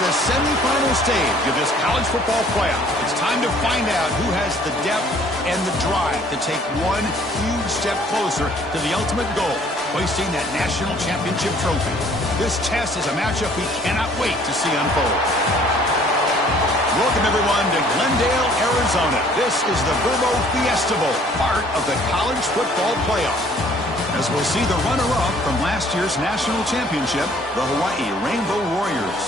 the semifinal stage of this college football playoff. It's time to find out who has the depth and the drive to take one huge step closer to the ultimate goal, hoisting that national championship trophy. This test is a matchup we cannot wait to see unfold. Welcome, everyone, to Glendale, Arizona. This is the Verbo Fiesta Bowl, part of the college football playoff. As we'll see the runner-up from last year's national championship, the Hawaii Rainbow Warriors,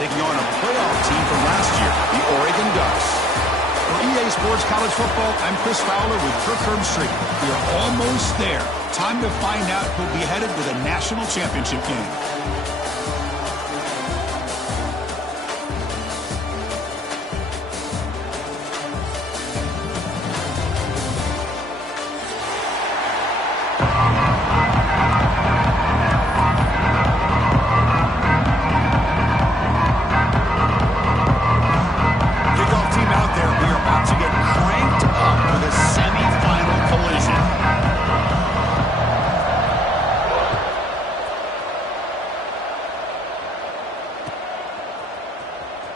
taking on a playoff team from last year, the Oregon Ducks. For EA Sports College Football, I'm Chris Fowler with Kirk Herbstreit. We are almost there. Time to find out who'll be headed to the national championship game.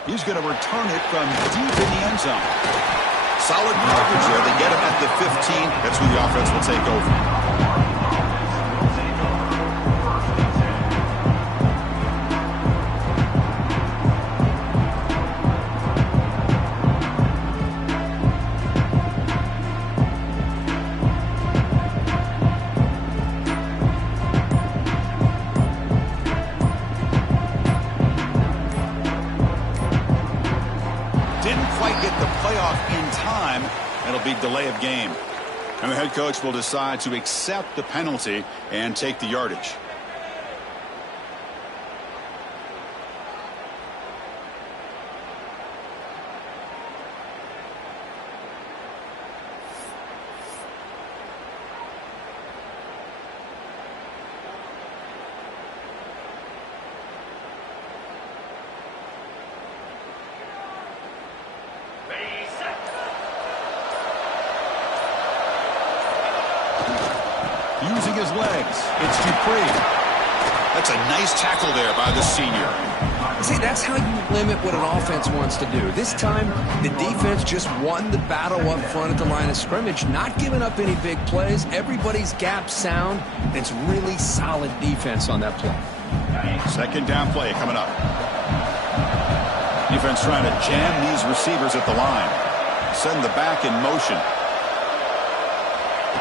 He's going to return it from deep in the end zone. Solid coverage there. They get him at the 15. That's who the offense will take over. It'll be delay of game. And the head coach will decide to accept the penalty and take the yardage. Using his legs, it's Dupree. That's a nice tackle there by the senior. See, that's how you limit what an offense wants to do. This time, the defense just won the battle up front at the line of scrimmage, not giving up any big plays. Everybody's gap sound. It's really solid defense on that play. Second down play coming up. Defense trying to jam these receivers at the line. Send the back in motion.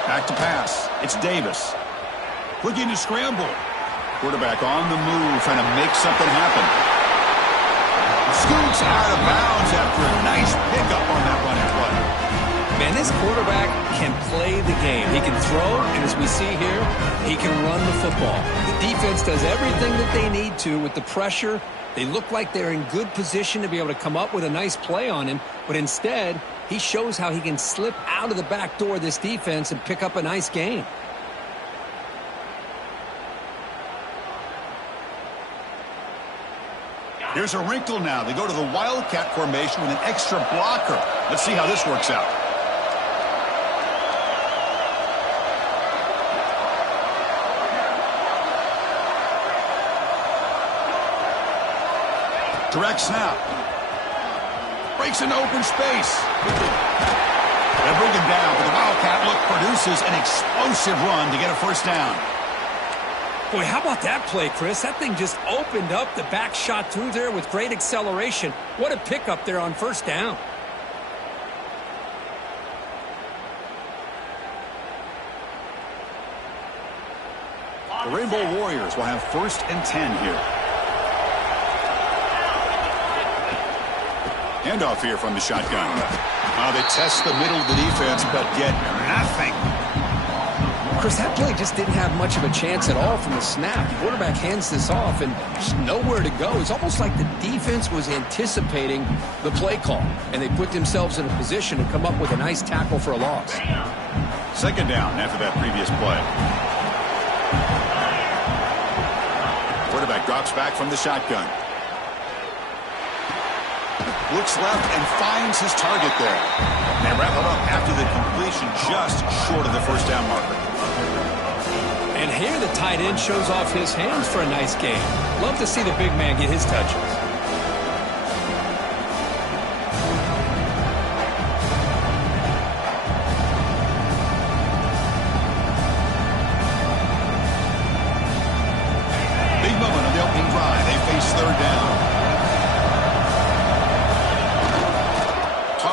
Back to pass. It's Davis. Looking to scramble. Quarterback on the move, trying to make something happen. Scoots out of bounds after a nice pickup on that running play. Man, this quarterback can play the game. He can throw, and as we see here, he can run the football. The defense does everything that they need to with the pressure. They look like they're in good position to be able to come up with a nice play on him, but instead, he shows how he can slip out of the back door of this defense and pick up a nice gain. Here's a wrinkle now. They go to the Wildcat formation with an extra blocker. Let's see how this works out. Direct snap. Breaks into open space. They bring him down, but the Wildcat look produces an explosive run to get a first down. Boy, how about that play, Chris? That thing just opened up the back shot through there with great acceleration. What a pickup there on first down. The Rainbow Warriors will have 1st and 10 here. Handoff here from the shotgun. They test the middle of the defense, but get nothing. Chris, that play just didn't have much of a chance at all from the snap. The quarterback hands this off and just nowhere to go. It's almost like the defense was anticipating the play call, and they put themselves in a position to come up with a nice tackle for a loss. Second down after that previous play. Quarterback drops back from the shotgun. Looks left and finds his target there. They wrap it up after the completion, just short of the first down marker. And here the tight end shows off his hands for a nice game. Love to see the big man get his touches.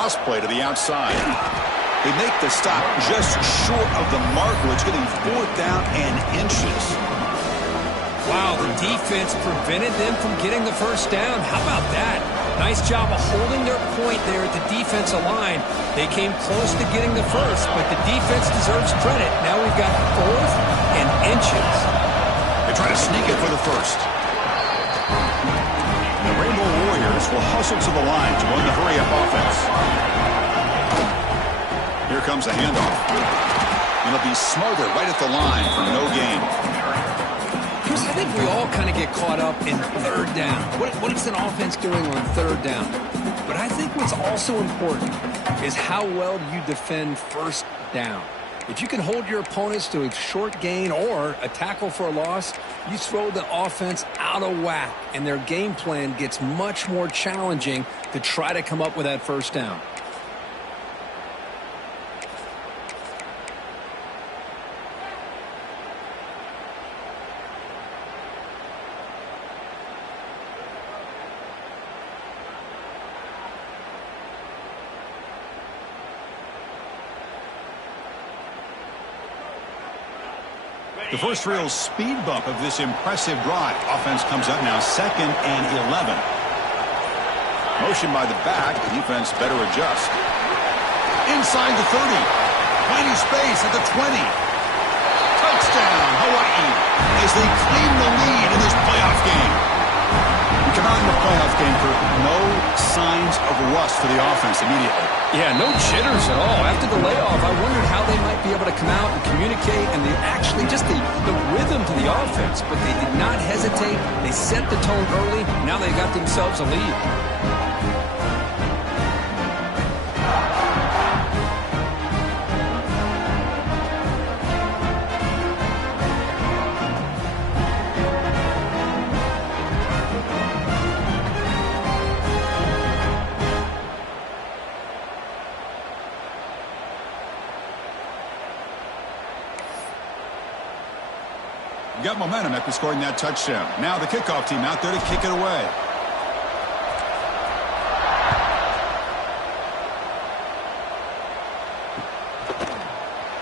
toss play to the outside. They make the stop just short of the marker. It's getting 4th down and inches. Wow, the defense prevented them from getting the first down. How about that? Nice job of holding their point there at the defensive line. They came close to getting the first, but the defense deserves credit. Now we've got 4th and inches. They try to sneak it for the first. The Rainbow Warriors will hustle to the line to run the hurry-up offense. Here comes a handoff. And it'll be Smothered right at the line for no gain. Chris, I think we all kind of get caught up in 3rd down. What is an offense doing on 3rd down? But I think what's also important is how well you defend 1st down. If you can hold your opponents to a short gain or a tackle for a loss, you throw the offense out of whack, and their game plan gets much more challenging to try to come up with that 1st down. The first real speed bump of this impressive drive. Offense comes up now 2nd and 11. Motion by the back. The defense better adjust. Inside the 30. Plenty space at the 20. Touchdown, Hawaii, as they claim the lead in this playoff game. We come out in the playoff game for no signs of rust for the offense immediately. Yeah, no jitters at all. After the layoff, I wondered how they might be able to come out and communicate, and they actually just the rhythm to the offense, but they did not hesitate. They set the tone early. Now they got themselves a lead. Got momentum after scoring that touchdown. Now the kickoff team out there to kick it away.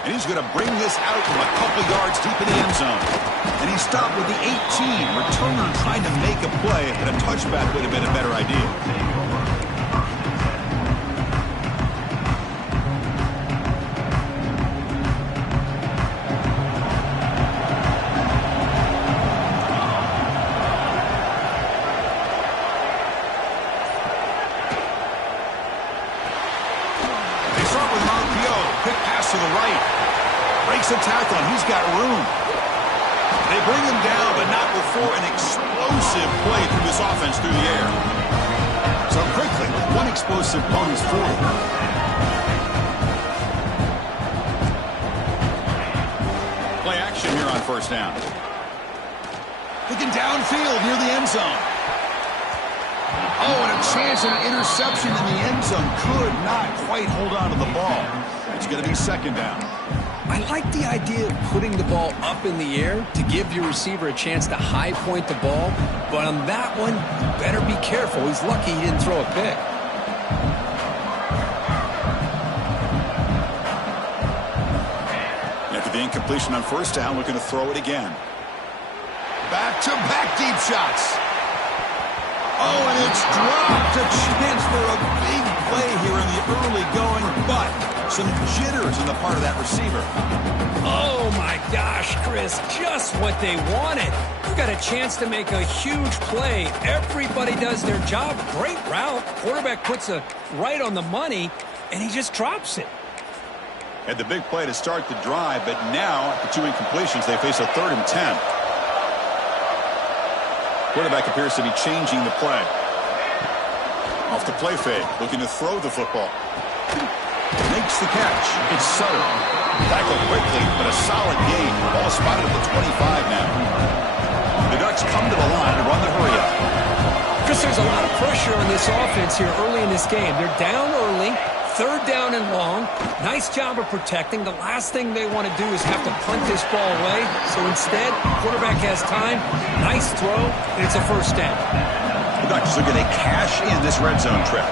And he's going to bring this out from a couple yards deep in the end zone. And he stopped with the 18. Returner trying to make a play, but a touchback would have been a better idea. To the right. Breaks a tackle, and he's got room. They bring him down, but not before an explosive play through this offense through the air. So quickly, one explosive bonus 40. Play action here on 1st down. Looking downfield near the end zone. Oh, and a chance at an interception in the end zone. Could not quite hold on to the ball. It's going to be 2nd down. I like the idea of putting the ball up in the air to give your receiver a chance to high point the ball. But on that one, you better be careful. He's lucky he didn't throw a pick. After the incompletion on 1st down, looking to throw it again. Back-to-back deep shots. Oh, and it's dropped. A chance for a big play here in the early going, but some jitters on the part of that receiver. Oh, my gosh, Chris, just what they wanted. You got a chance to make a huge play. Everybody does their job. Great route. Quarterback puts it right on the money, and he just drops it. Had the big play to start the drive, but now, after 2 incompletions, they face a 3rd and 10. Quarterback appears to be changing the play. Off the play fake, looking to throw the football. Makes the catch. It's Sutter. Tackled quickly, but a solid gain. Ball spotted at the 25 now. The Ducks come to the line to run the hurry-up. Chris, there's a lot of pressure on this offense here early in this game. They're down early, 3rd down and long. Nice job of protecting. The last thing they want to do is have to punt this ball away. So instead, quarterback has time. Nice throw, and it's a 1st down. The Ducks are going to cash in this red zone trip.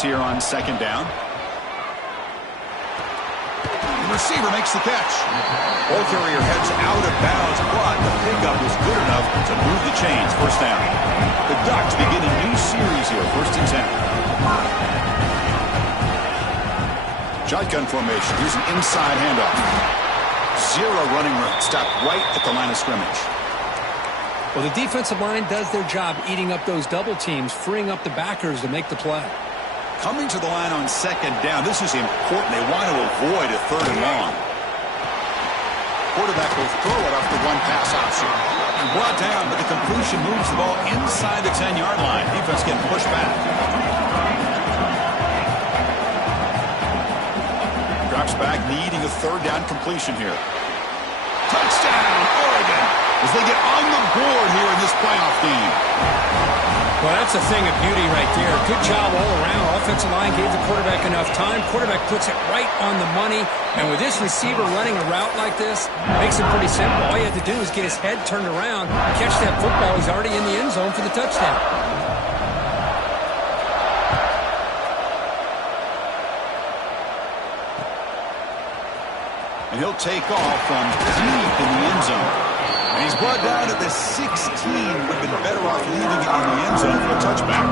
pass here on second down. The receiver makes the catch. Ball carrier heads out of bounds, but the pickup was good enough to move the chains. First down. The Ducks begin a new series here. 1st and 10. Shotgun formation. Here's an inside handoff. Zero running room. Stopped right at the line of scrimmage. Well, the defensive line does their job eating up those double teams, freeing up the backers to make the play. Coming to the line on second down. This is important. They want to avoid a 3rd and long. Quarterback will throw it off the one pass option. Brought down, but the completion moves the ball inside the 10-yard line. Defense getting pushed back. Drops back, needing a 3rd down completion here. Touchdown, Oregon, as they get on the board here in this playoff game. Well, that's a thing of beauty right there. Good job all around. Offensive line gave the quarterback enough time. Quarterback puts it right on the money. And with this receiver running a route like this, makes it pretty simple. All you have to do is get his head turned around, catch that football. He's already in the end zone for the touchdown. And he'll take off from deep in the end zone. And he's brought down at the 16. Would have been better off leaving it in the end zone for a touchback.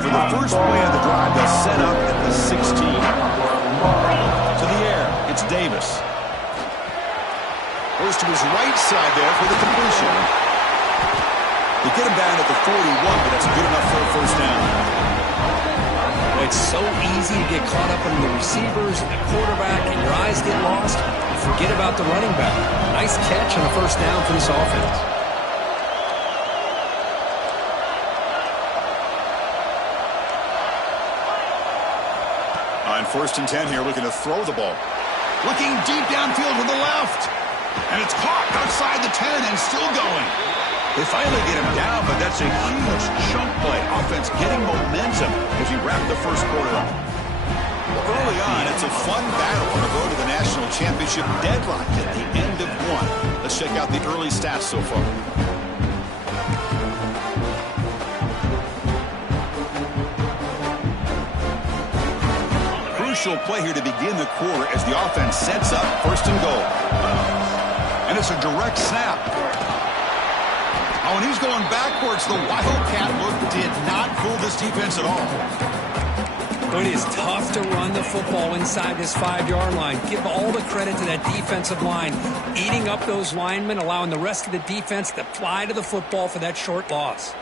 For the first play of the drive, they'll set up at the 16. To the air, it's Davis. Goes to his right side there for the completion. They get him down at the 41, but that's good enough for a first down. It's so easy to get caught up in the receivers and the quarterback, and your eyes get lost. You forget about the running back. Nice catch on a first down for this offense. On 1st and 10 here, looking to throw the ball. Looking deep downfield to the left. And it's caught outside the 10 and still going. They finally get him down, but that's a huge chunk play. Offense getting momentum as we wrap the first quarter up. Early on, it's a fun battle on the road to the national championship, deadlocked at the end of one. Let's check out the early stats so far. Crucial play here to begin the quarter as the offense sets up 1st and goal. And it's a direct snap. Oh, and he's going backwards. The Wildcat look did not fool this defense at all. It is tough to run the football inside this 5-yard line. Give all the credit to that defensive line. Eating up those linemen, allowing the rest of the defense to fly to the football for that short loss.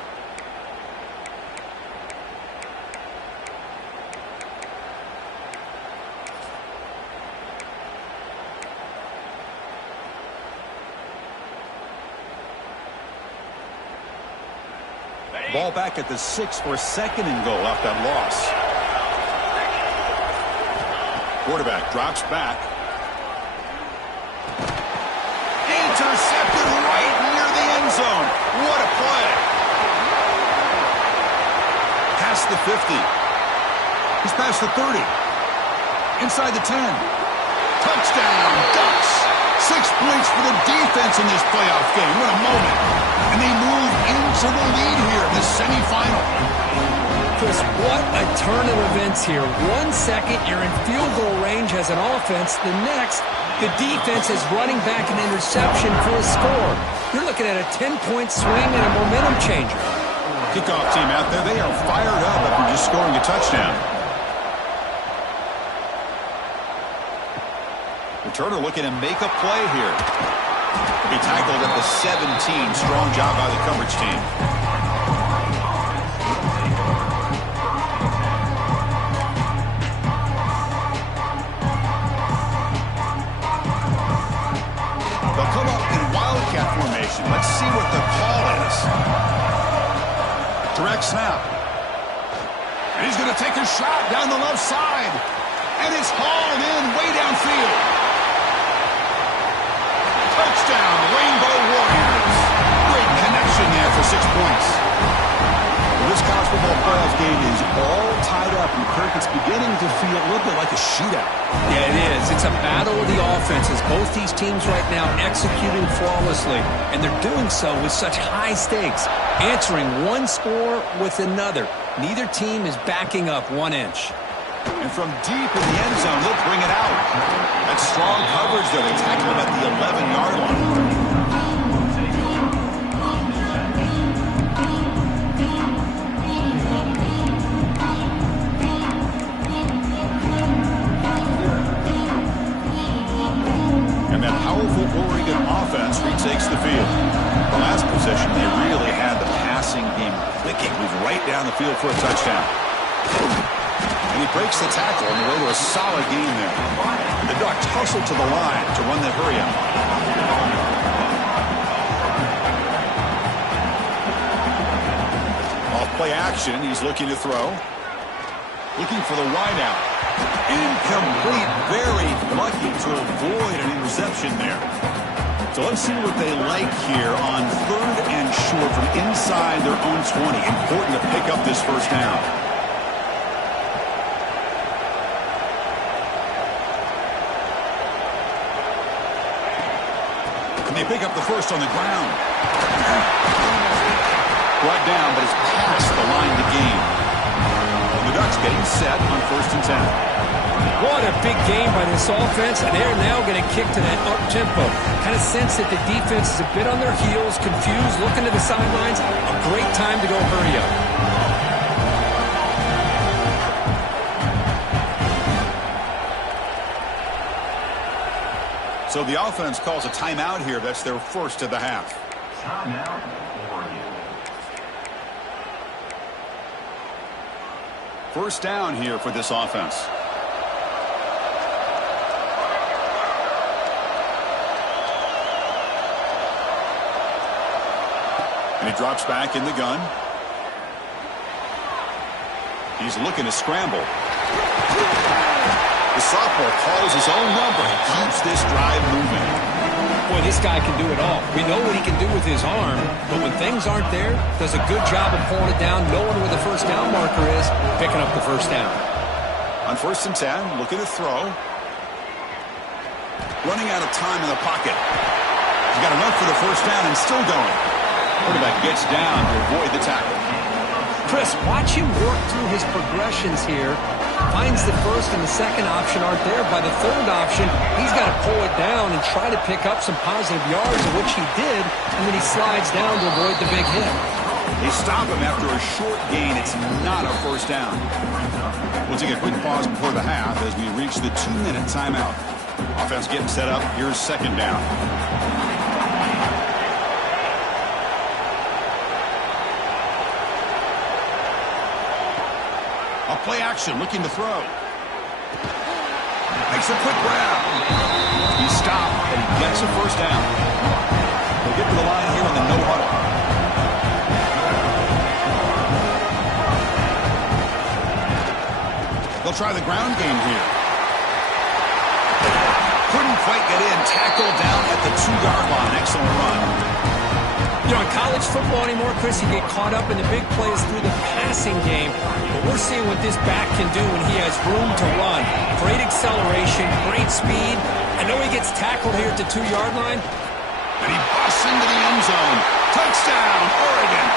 Ball back at the 6 for 2nd and goal off that loss. Quarterback drops back. Intercepted right near the end zone. What a play. Past the 50. He's past the 30. Inside the 10. Touchdown, Ducks. 6 points for the defense in this playoff game. What a moment. And they move into the lead here in the semifinal. Chris, what a turn of events here. 1 second, you're in field goal range as an offense. The next, the defense is running back an interception for a score. You're looking at a 10-point swing and a momentum changer. Kickoff team out there, they are fired up after just scoring a touchdown. Returner looking to make a play here. He'll be tackled at the 17. Strong job by the coverage team. They'll come up in Wildcat formation. Let's see what the call is. Direct snap. And he's going to take a shot down the left side. And it's hauled in way downfield. Touchdown, Rainbow Warriors. Great connection. beginning to feel a little bit like a shootout. Yeah, it is. It's a battle of the offenses. Both these teams right now executing flawlessly, and they're doing so with such high stakes, answering one score with another. Neither team is backing up 1 inch. And from deep in the end zone, they'll bring it out. That's strong coverage there. They tackle him at the 11-yard line. And that powerful Oregon offense retakes the field. The last possession, they really had the passing game clicking. Move right down the field for a touchdown. And he breaks the tackle on the way to a solid gain there. The Ducks hustle to the line to run the hurry-up. Off play action, he's looking to throw. Looking for the wideout. Incomplete, very lucky to avoid an interception there. So let's see what they like here on 3rd and short from inside their own 20. Important to pick up this first down. And they pick up the first on the ground. Brought down, but it's past the line to gain. The Ducks getting set on 1st and 10. What a big game by this offense, and they're now going to kick to that up-tempo. Kind of sense that the defense is a bit on their heels, confused, looking to the sidelines. A great time to go hurry up. So the offense calls a timeout here. That's their first of the half. Timeout. First down here for this offense. And he drops back in the gun. He's looking to scramble. The sophomore calls his own number and keeps this drive moving. Boy, this guy can do it all. We know what he can do with his arm, but when things aren't there, does a good job of pulling it down, knowing where the first down marker is, picking up the first down. On 1st and 10, looking to throw. Running out of time in the pocket. He's got enough for the first down and still going. Quarterback gets down to avoid the tackle. Chris, watch him work through his progressions here. Finds the first and the second option aren't there. By the third option, he's got to pull it down and try to pick up some positive yards, of which he did, and then he slides down to avoid the big hit. They stop him after a short gain. It's not a first down. We'll take a quick pause before the half as we reach the 2-minute timeout. Offense getting set up. Here's 2nd down. Play action, looking to throw. Makes a quick grab. He's stopped, and he gets a first down. They'll get to the line here in the no huddle. They'll try the ground game here. Couldn't quite get in. Tackled down at the 2-yard line. Excellent run. You know, in college football anymore, Chris, you get caught up in the big plays through the passing game. But we're seeing what this back can do when he has room to run. Great acceleration, great speed. I know he gets tackled here at the 2-yard line. And he busts into the end zone. Touchdown, Oregon.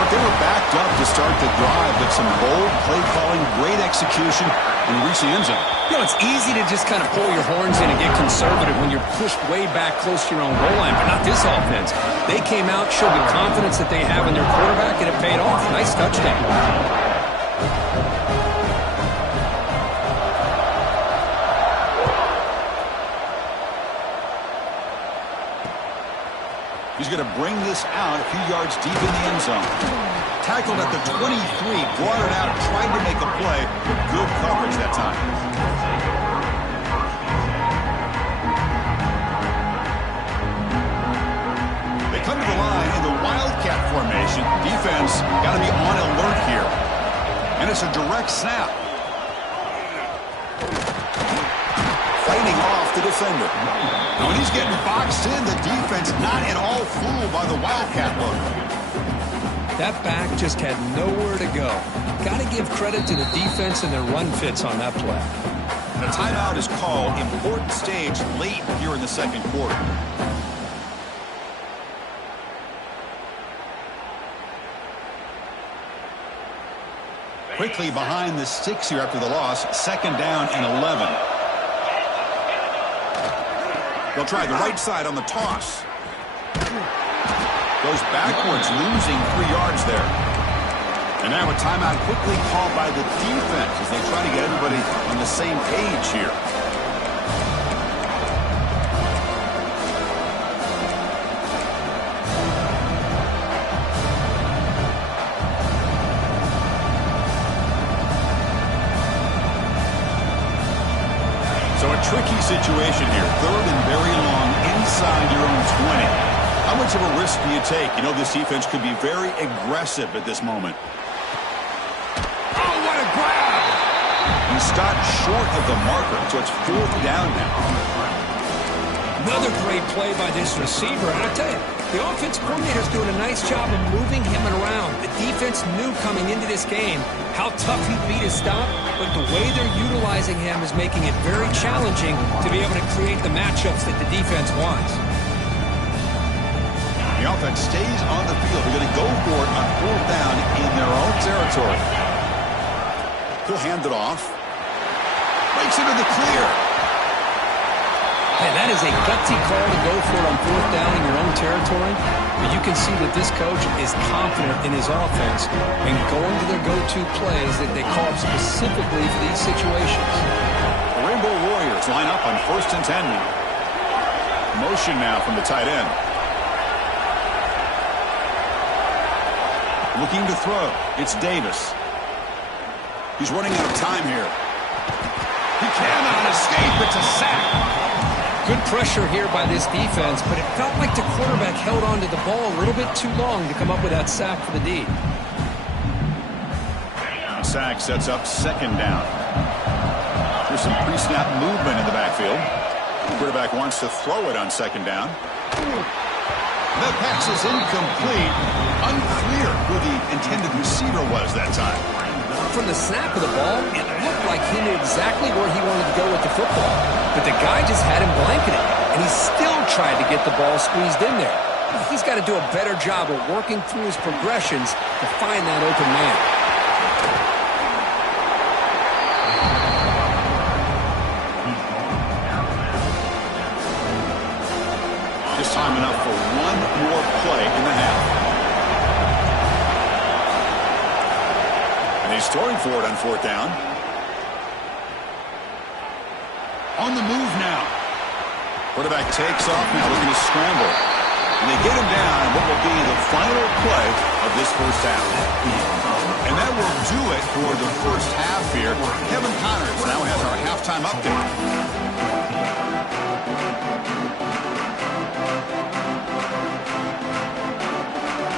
But they were backed up to start the drive, but some bold play calling, great execution, and reach the end zone. You know, it's easy to just kind of pull your horns in and get conservative when you're pushed way back close to your own goal line, but not this offense. They came out, showed the confidence that they have in their quarterback, and it paid off. Nice touchdown. He's going to bring this out a few yards deep in the end zone. Tackled at the 23, brought it out, tried to make a play. Good coverage that time. They come to the line in the Wildcat formation. Defense got to be on alert here. And it's a direct snap. Fighting off the defender. Now when he's getting boxed in, the defense not at all fooled by the Wildcat look. That back just had nowhere to go. Got to give credit to the defense and their run fits on that play. A timeout is called. Important stage late here in the second quarter. Quickly behind the sticks here after the loss. Second down and 11. They'll try the right side on the toss. Goes backwards, losing 3 yards there. And now a timeout quickly called by the defense as they try to get everybody on the same page here. So a tricky situation here. Third and very long inside your own 20. How much of a risk do you take? You know this defense could be very aggressive at this moment. Oh, what a grab! He stopped short of the marker, so it's 4th down now. Another great play by this receiver. And I tell you, the offense coordinator's doing a nice job of moving him around. The defense knew coming into this game how tough he'd be to stop, but the way they're utilizing him is making it very challenging to be able to create the matchups that the defense wants. The offense stays on the field. They're going to go for it on 4th down in their own territory. He'll hand it off. Breaks into the clear. Hey, that is a gutsy call to go for it on 4th down in your own territory. But you can see that this coach is confident in his offense and going to their go-to plays that they call up specifically for these situations. The Rainbow Warriors line up on 1st and 10 now. Motion now from the tight end. Looking to throw. It's Davis. He's running out of time here. He cannot escape. It's a sack. Good pressure here by this defense, but it felt like the quarterback held on to the ball a little bit too long to come up with that sack for the D. Sack sets up 2nd down. There's some pre-snap movement in the backfield. The quarterback wants to throw it on 2nd down. That pass is incomplete. Unclear who the intended receiver was that time. From the snap of the ball, it looked like he knew exactly where he wanted to go with the football. But the guy just had him blanketed, and he still tried to get the ball squeezed in there. He's got to do a better job of working through his progressions to find that open man. Just time enough for one more play in the half. And he's throwing for it on 4th down. On the move now. Quarterback takes off now, looking to scramble. And they get him down in what will be the final play of this first half. And that will do it for the first half here. Kevin Connors now has our halftime update.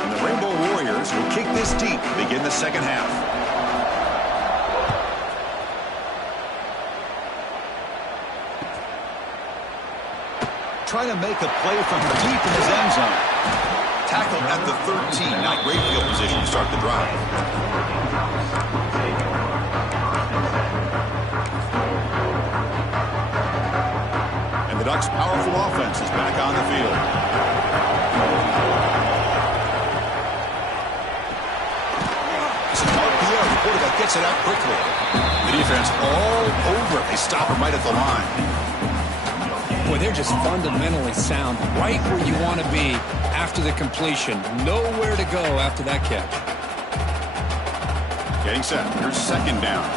And the Rainbow Warriors will kick this deep to begin the second half. Trying to make a play from deep in his end zone. Tackle at the 13. Now great field position to start the drive. And the Ducks' powerful offense is back on the field. It's an RPO. The quarterback gets it out quickly. The defense all over it. They stop him right at the line. Boy, they're just fundamentally sound, right where you want to be after the completion. Nowhere to go after that catch. Getting set. Here's 2nd down.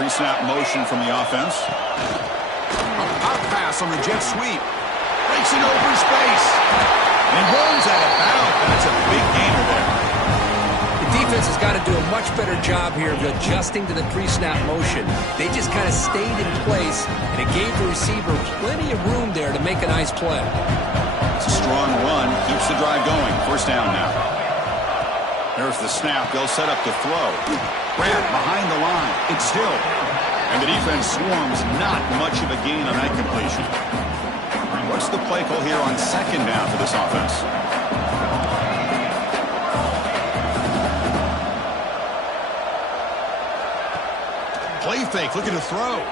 Pre-snap motion from the offense. A pop pass on the jet sweep. Breaks it over space. And runs out of bounds. That's a big gainer there. Defense has got to do a much better job here of adjusting to the pre-snap motion. They just kind of stayed in place, and it gave the receiver plenty of room there to make a nice play. It's a strong run. Keeps the drive going. 1st down now. There's the snap. They'll set up to throw. Grant behind the line. It's Hill. And the defense swarms. Not much of a gain on that completion. What's the play call here on second down for this offense? Play fake, looking to throw.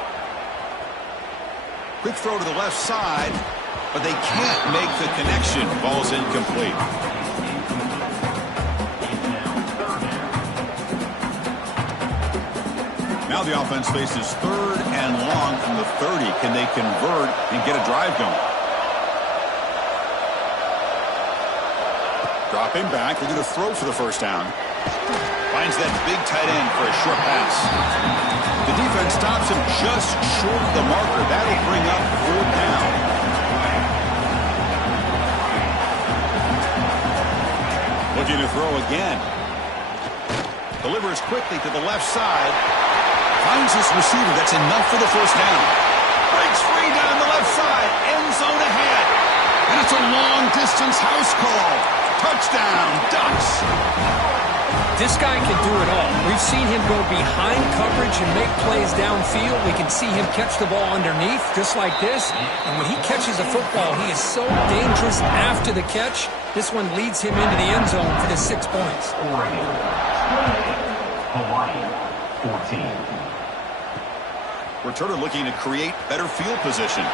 Quick throw to the left side, but they can't make the connection. Ball's incomplete. Now the offense faces third and long from the 30. Can they convert and get a drive going? Dropping back, looking to throw for the first down. Finds that big tight end for a short pass. The defense stops him just short of the marker. That'll bring up fourth down. Looking to throw again. Delivers quickly to the left side. Finds his receiver. That's enough for the first down. Breaks free down the left side. End zone ahead. And it's a long-distance house call. Touchdown, Ducks. This guy can do it all. We've seen him go behind coverage and make plays downfield. We can see him catch the ball underneath, just like this. And when he catches a football, he is so dangerous after the catch. This one leads him into the end zone for the 6 points. Hawaii, 14. Returner looking to create better field position.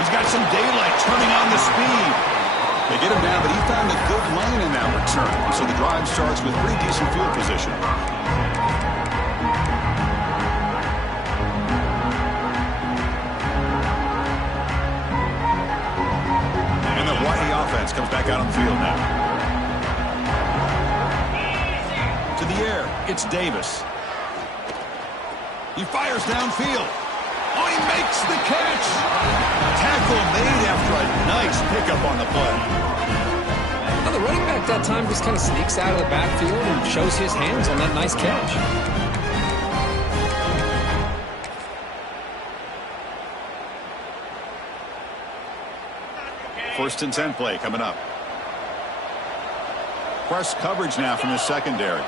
He's got some daylight, turning on the speed. They get him down, but he found a good lane in that return. So the drive starts with pretty decent field position. And the Hawaii offense comes back out on the field now. To the air, it's Davis. He fires downfield. Oh, he makes the catch. Tackle made after a nice pickup on the play. Now the running back that time just kind of sneaks out of the backfield and shows his hands on that nice catch. First and 10 play coming up. Press coverage now from the secondary.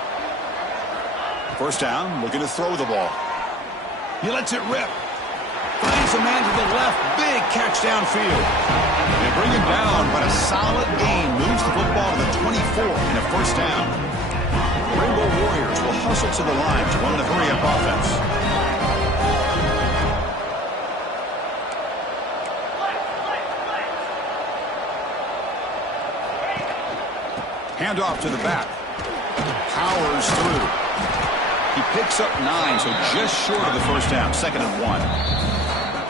First down, looking to throw the ball. He lets it rip. Finds a man to the left. Big catch downfield. They bring him down, but a solid gain moves the football to the 24 and a first down. The Rainbow Warriors will hustle to the line to run the hurry-up offense. Handoff to the back. Powers through. He picks up 9, so just short of the first down. Second and 1.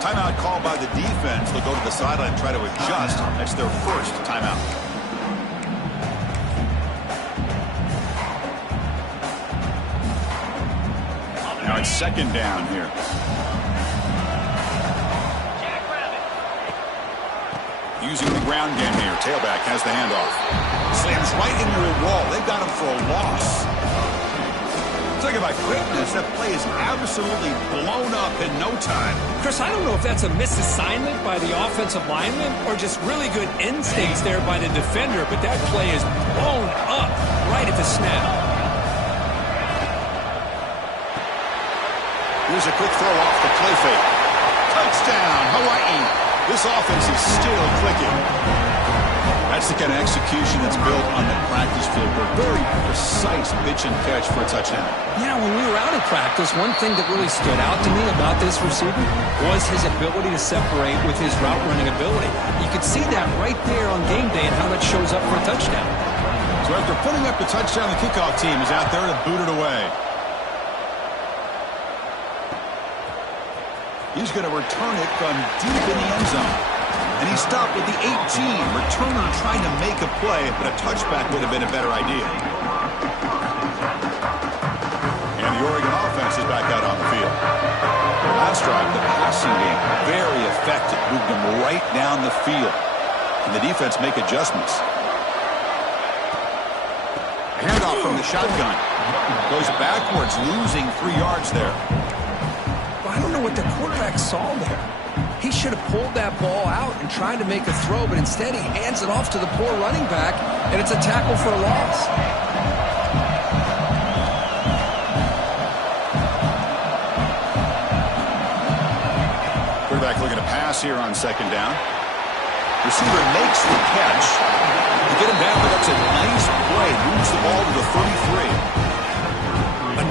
Timeout called by the defense. They'll go to the sideline and try to adjust. That's their first timeout. Now it's second down here. Using the ground game here. Tailback has the handoff. Slams right into a wall. They've got him for a loss. Talk about quickness. That play is absolutely blown up in no time. Chris, I don't know if that's a misassignment by the offensive lineman or just really good instincts there by the defender, but that play is blown up right at the snap. Here's a quick throw off the play fake. Touchdown, Hawaii. This offense is still clicking. That's the kind of execution that's built on the practice field. A very precise pitch and catch for a touchdown. Yeah, when we were out at practice, one thing that really stood out to me about this receiver was his ability to separate with his route running ability. You could see that right there on game day and how that shows up for a touchdown. So after putting up the touchdown, the kickoff team is out there to boot it away. He's going to return it from deep in the end zone. And he stopped with the 18. Returner trying to make a play, but a touchback would have been a better idea. And the Oregon offense is back out on the field. Last drive, the passing game, very effective. Moved them right down the field. And the defense make adjustments. Handoff from the shotgun. Goes backwards, losing 3 yards there. I don't know what the quarterback saw there. He should have pulled that ball out and tried to make a throw, but instead he hands it off to the poor running back, and it's a tackle for a loss. Quarterback looking to pass here on second down. Receiver makes the catch. To get him down, but that's a nice play. Moves the ball to the 33.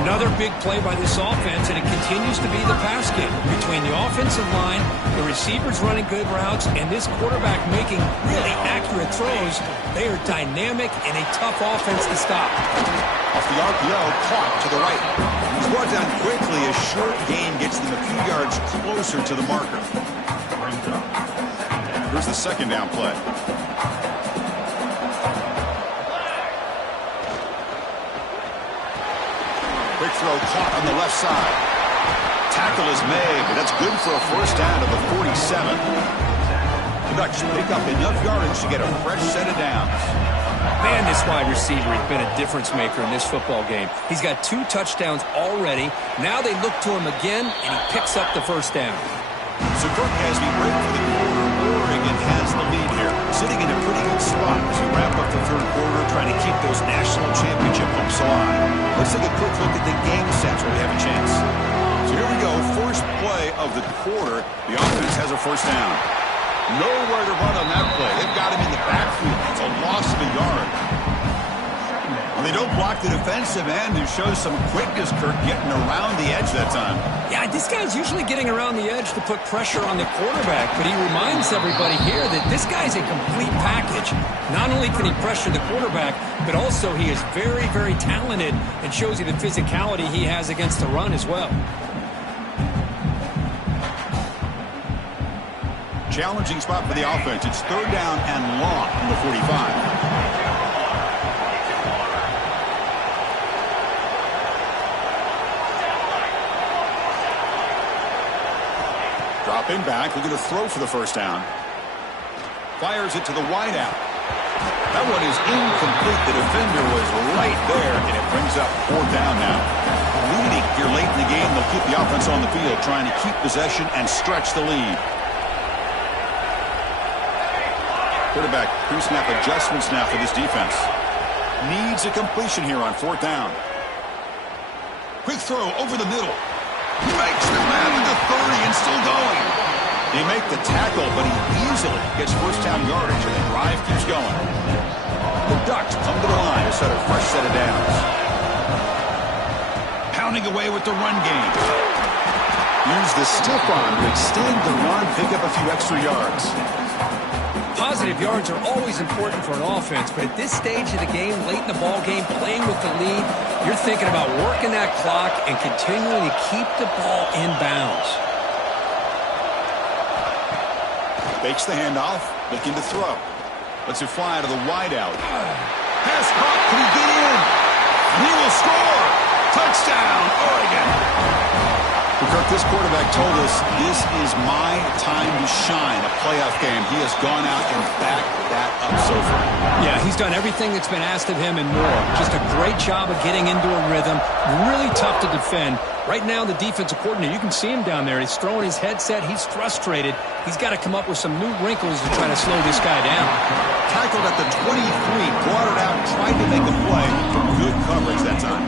Another big play by this offense, and it continues to be the pass game. Between the offensive line, the receivers running good routes, and this quarterback making really accurate throws, they are dynamic and a tough offense to stop. Off the RPO, caught to the right. He's brought down quickly. A short gain gets them a few yards closer to the marker. Here's the second down play. Quick throw caught on the left side. Tackle is made, but that's good for a first down to the 47. The Ducks pick up enough yardage to get a fresh set of downs. Man, this wide receiver has been a difference maker in this football game. He's got 2 touchdowns already. Now they look to him again, and he picks up the first down. So Kirk has me break for the quarter. Oregon has the lead here, sitting in a pretty good spot as we wrap up the third quarter, trying to keep those national championship hopes alive. Let's take a quick look at the game stats where we have a chance. So here we go, first play of the quarter. The offense has a first down. Nowhere to run on that play. They've got him in the backfield. It's a loss of a yard. Well, they don't block the defensive end, who shows some quickness, Kirk, getting around the edge that time. Yeah, this guy's usually getting around the edge to put pressure on the quarterback, but he reminds everybody here that this guy's a complete package. Not only can he pressure the quarterback, but also he is very, very talented and shows you the physicality he has against the run as well. Challenging spot for the offense. It's third down and long from the 45. Dropping back, looking to throw for the first down. Fires it to the wideout. That one is incomplete. The defender was right there, and it brings up fourth down now. Leading here late in the game, they'll keep the offense on the field, trying to keep possession and stretch the lead. Quarterback pre-snap adjustments now for this defense. Needs a completion here on fourth down. Quick throw over the middle. Makes the man at the 30 and still going. They make the tackle, but he easily gets first down yardage, and the drive keeps going. The Ducks come to the line to set a fresh set of downs. Pounding away with the run game. Use the stiff arm to extend the run, pick up a few extra yards. Positive yards are always important for an offense, but at this stage of the game, late in the ball game, playing with the lead, you're thinking about working that clock and continuing to keep the ball in bounds. Fakes the handoff, looking to throw. Lets it fly to the wideout. Pass caught, can he get in? He will score! Touchdown, Oregon! Kirk, this quarterback told us this is my time to shine, a playoff game. He has gone out and backed that up so far. Yeah, he's done everything that's been asked of him and more. Just a great job of getting into a rhythm. Really tough to defend. Right now, the defensive coordinator, you can see him down there. He's throwing his headset. He's frustrated. He's got to come up with some new wrinkles to try to slow this guy down. Tackled at the 23, brought it out, tried to make a play for good coverage that time.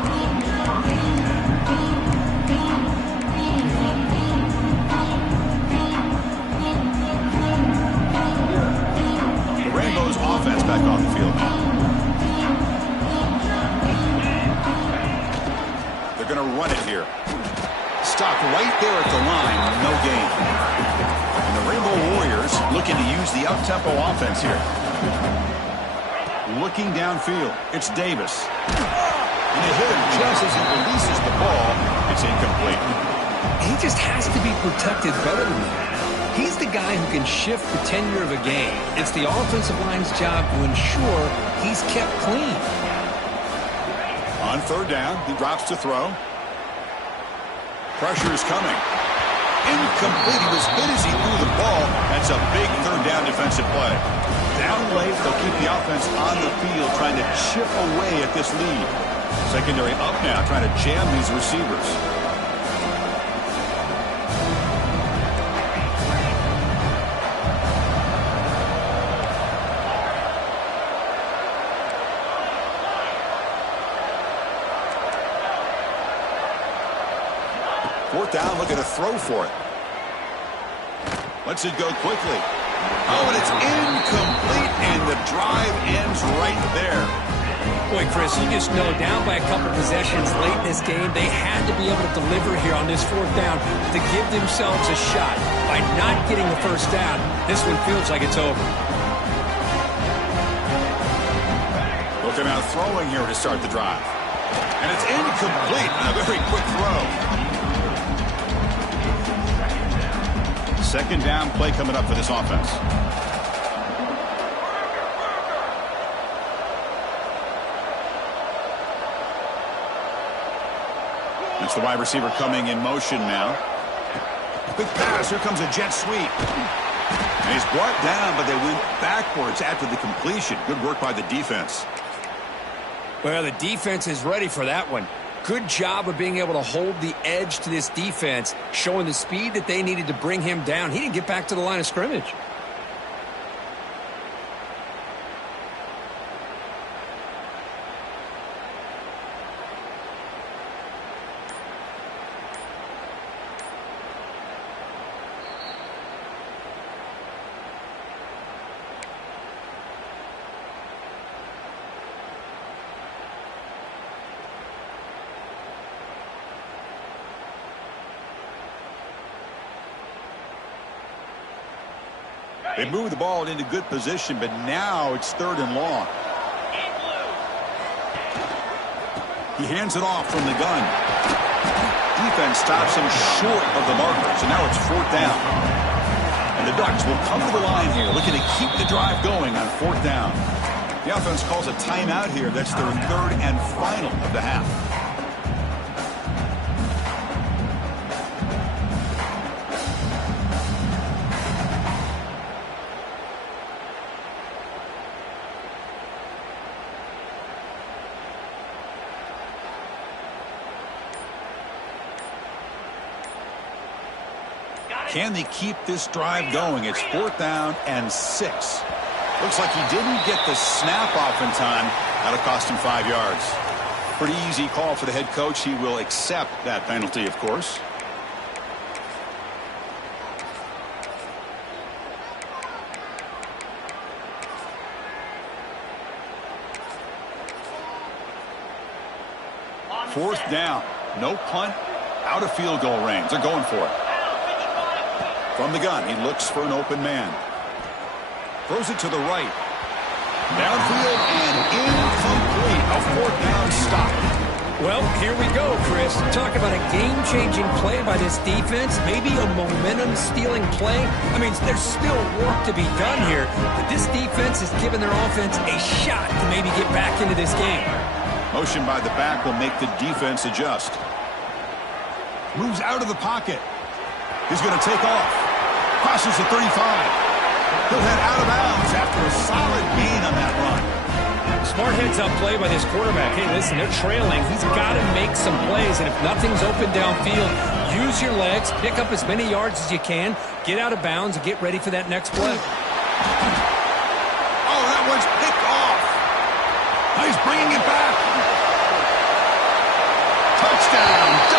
Rainbow's offense back on the field now. They're going to run it here. Stop right there at the line, no gain. And the Rainbow Warriors looking to use the up-tempo offense here. Looking downfield, it's Davis. And they hit him just as he releases the ball. It's incomplete. He just has to be protected better than that. He's the guy who can shift the tenure of a game. It's the offensive line's job to ensure he's kept clean. On third down, he drops to throw. Pressure is coming. Incomplete. He was hit as he threw the ball. That's a big third down defensive play. Down late, they'll keep the offense on the field, trying to chip away at this lead. Secondary up now, trying to jam these receivers. Fourth down, looking to throw for it. Lets it go quickly. Oh, and it's incomplete, and the drive ends right there. Boy, Chris, you just know down by a couple possessions late in this game, they had to be able to deliver here on this fourth down to give themselves a shot. By not getting the first down, this one feels like it's over. Looking out throwing here to start the drive. And it's incomplete on a very quick throw. Second down play coming up for this offense. It's the wide receiver coming in motion now. Quick pass. Here comes a jet sweep. And he's brought down, but they went backwards after the completion. Good work by the defense. Well, the defense is ready for that one. Good job of being able to hold the edge to this defense, showing the speed that they needed to bring him down. He didn't get back to the line of scrimmage. They moved the ball into good position, but now it's 3rd and long. He hands it off from the gun. Defense stops him short of the markers, and now it's 4th down. And the Ducks will come to the line here, looking to keep the drive going on 4th down. The offense calls a timeout here. That's their 3rd and final of the half. Can they keep this drive going? It's 4th down and 6. Looks like he didn't get the snap off in time. That'll cost him 5 yards. Pretty easy call for the head coach. He will accept that penalty, of course. Fourth down. No punt. Out of field goal range. They're going for it. From the gun, he looks for an open man. Throws it to the right. Downfield and incomplete. A 4th down stop. Well, here we go, Chris. Talk about a game-changing play by this defense. Maybe a momentum-stealing play. I mean, there's still work to be done here, but this defense has given their offense a shot to maybe get back into this game. Motion by the back will make the defense adjust. Moves out of the pocket. He's going to take off. Crosses the 35. He'll head out of bounds after a solid gain on that run. Smart heads-up play by this quarterback. Hey, listen, they're trailing. He's got to make some plays, and if nothing's open downfield, use your legs, pick up as many yards as you can, get out of bounds, and get ready for that next play. Oh, that one's picked off. He's bringing it back. Touchdown,